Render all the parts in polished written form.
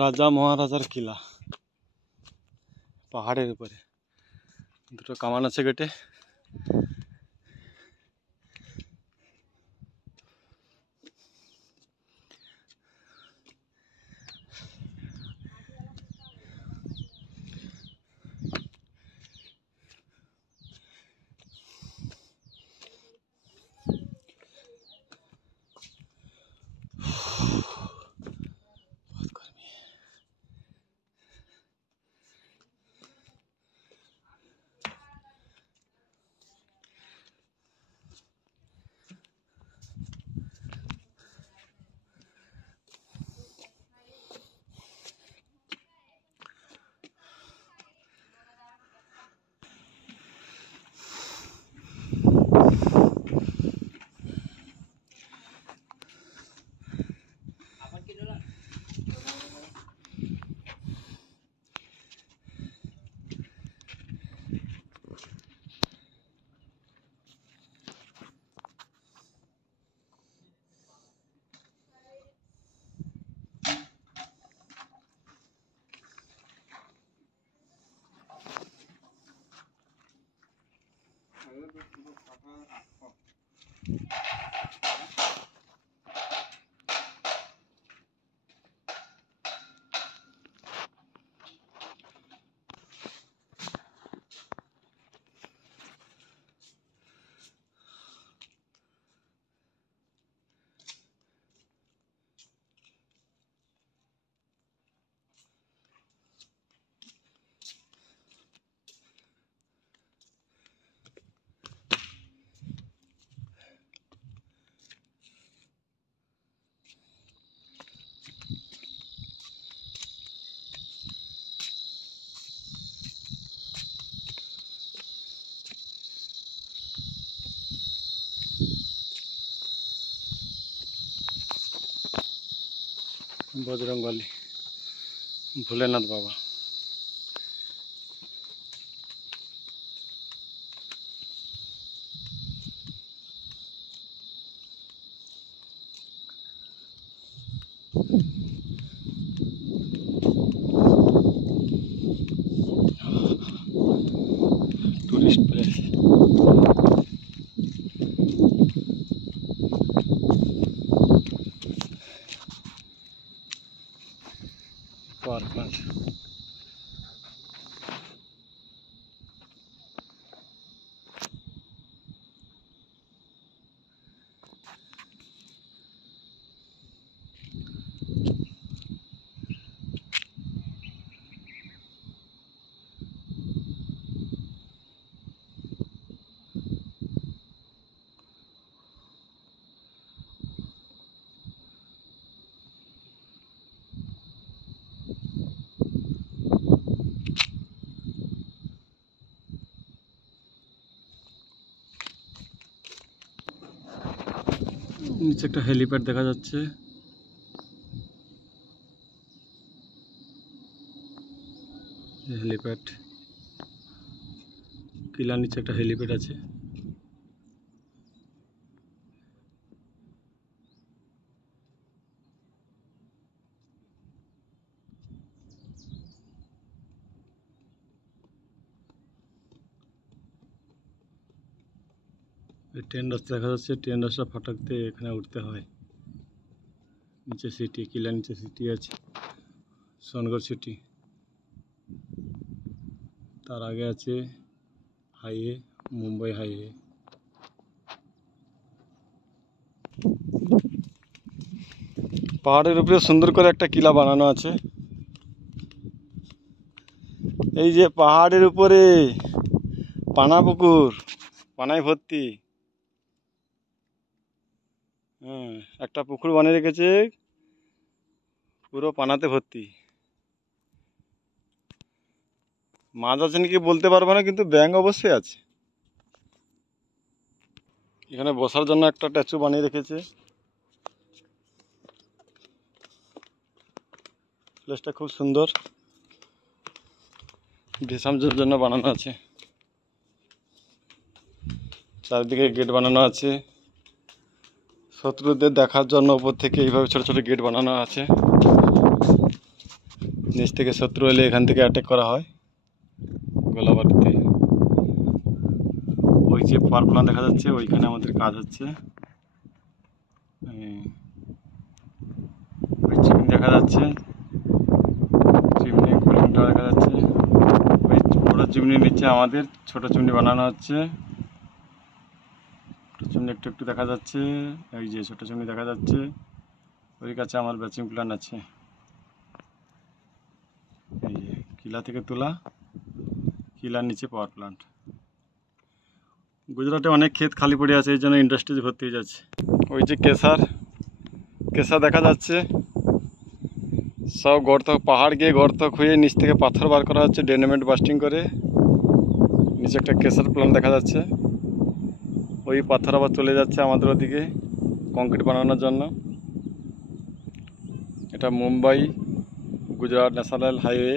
রাজা মহারাজার কিলা পাহাড়ের উপরে দুটো কামান আছে গেটে। বজরংবলী ভোলেনাথ বাবা। Tourist place. পার্ক আছে। নিচে একটা হেলিপ্যাড দেখা যাচ্ছে। হেলিপ্যাড কিলার নিচে একটা হেলিপ্যাড আছে। ট্রেন রাস্তা দেখা যাচ্ছে। ট্রেন রাস্তা ফাটক দিয়ে এখানে উঠতে হয়। নিচে সিটি, কিলার নিচে সিটি আছে, সোনগড় সিটি। তার আগে আছে হাইওয়ে, মুম্বাই হাইওয়ে। পাহাড়ের উপরে সুন্দর করে একটা কিলা বানানো আছে। এই যে পাহাড়ের উপরে পানা পুকুর, পানায় ভর্তি। একটা পুকুর বানিয়ে রেখেছে, পুরো পানাতে ভর্তি। মাছ আছে নাকি বলতে পারবো না, কিন্তু ব্যাঙ অবশ্যই আছে। এখানে বসার জন্য একটা স্ট্যাচু বানিয়ে রেখেছে। প্লেসটা খুব সুন্দর, বিশ্রামের জন্য বানানো আছে। চারিদিকে গেট বানানো আছে, শত্রুদের দেখার জন্য উপর থেকে এইভাবে ছোট ছোট গেট বানানো আছে। নিচ থেকে শত্রু এলে এখান থেকে অ্যাটাক করা হয় গোলাবারুদে। ওই যে পাওয়ার প্ল্যান্ট দেখা যাচ্ছে, ওইখানে আমাদের কাজ হচ্ছে। ওই চিমনি দেখা যাচ্ছে, চিমনি কুলিং টাওয়ার দেখা যাচ্ছে। ওই বড় চিমনির নিচে আমাদের ছোট চিমনি বানানো হচ্ছে। ছোট চিমনি একটু একটু দেখা যাচ্ছে, এই যে ছোট চিমনি দেখা যাচ্ছে। ওই কাছে আমার ব্যাচিং প্ল্যান আছে। এই যে কিলা থেকে তোলা, কিলার নিচে পাওয়ার প্ল্যান্ট। গুজরাটে অনেক ক্ষেত খালি পড়ে আছে, এই জন্য ইন্ডাস্ট্রি ভর্তি হয়ে যাচ্ছে। ওই যে কেশা দেখা যাচ্ছে, সব গর্ত, পাহাড় গিয়ে গর্ত খুঁয়ে নিচ থেকে পাথর বার করা হচ্ছে ডাইনামাইট বাস্টিং করে। নিচে একটা কেশার প্ল্যান্ট দেখা যাচ্ছে। ওই পাথর আবার চলে যাচ্ছে আমাদের ওদিকে কংক্রিট বানানোর জন্য। এটা মুম্বাই গুজরাট ন্যাশনাল হাইওয়ে।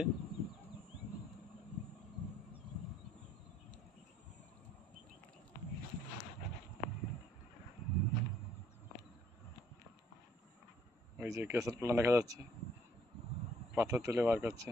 ওই যে কেশার প্ল্যান্ট দেখা যাচ্ছে, পাথর তুলে বার করছে।